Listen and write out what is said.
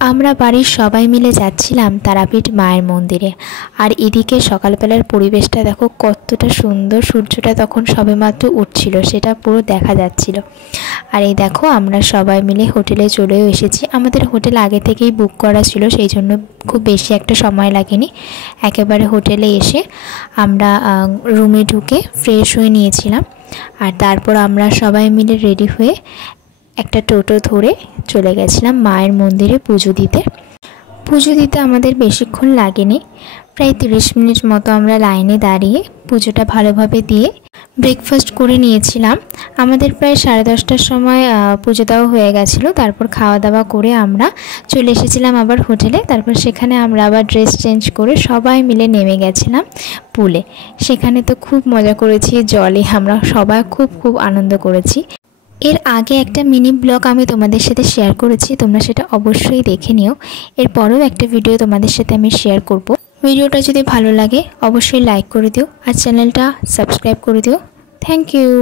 আমরা বাড়ির সবাই মিলে যাচ্ছিলাম তারাপীঠ মায়ের মন্দিরে। আর এদিকে সকালবেলার পরিবেশটা দেখো কতটা সুন্দর, সূর্যটা তখন সবেমাত্র উঠছিল, সেটা পুরো দেখা যাচ্ছিল। আর এই দেখো আমরা সবাই মিলে হোটেলে চলেও এসেছি। আমাদের হোটেল আগে থেকেই বুক করা ছিল, সেই জন্য খুব বেশি একটা সময় লাগেনি। একেবারে হোটেলে এসে আমরা রুমে ঢুকে ফ্রেশ হয়ে নিয়েছিলাম। আর তারপর আমরা সবাই মিলে রেডি হয়ে একটা টোটো ধরে চলে গেছিলাম মায়ের মন্দিরে পুজো দিতে। পুজো দিতে আমাদের বেশিক্ষণ লাগেনি, প্রায় 30 মিনিট মতো আমরা লাইনে দাঁড়িয়ে পুজোটা ভালোভাবে দিয়ে ব্রেকফাস্ট করে নিয়েছিলাম। আমাদের প্রায় 10:30টার সময় পুজো দেওয়া হয়ে গেছিলো। তারপর খাওয়া দাওয়া করে আমরা চলে এসেছিলাম আবার হোটেলে। তারপর সেখানে আমরা আবার ড্রেস চেঞ্জ করে সবাই মিলে নেমে গেছিলাম পুলে। সেখানে তো খুব মজা করেছি, জলে আমরা সবাই খুব আনন্দ করেছি। এর আগে একটা মিনি ব্লগ আমি তোমাদের সাথে শেয়ার করেছি, তোমরা সেটা অবশ্যই দেখে নিও। এরপরেও একটা ভিডিও তোমাদের সাথে আমি শেয়ার করব। ভিডিওটা যদি ভালো লাগে অবশ্যই লাইক করে দিও আর চ্যানেলটা সাবস্ক্রাইব করে দিও। Thank you.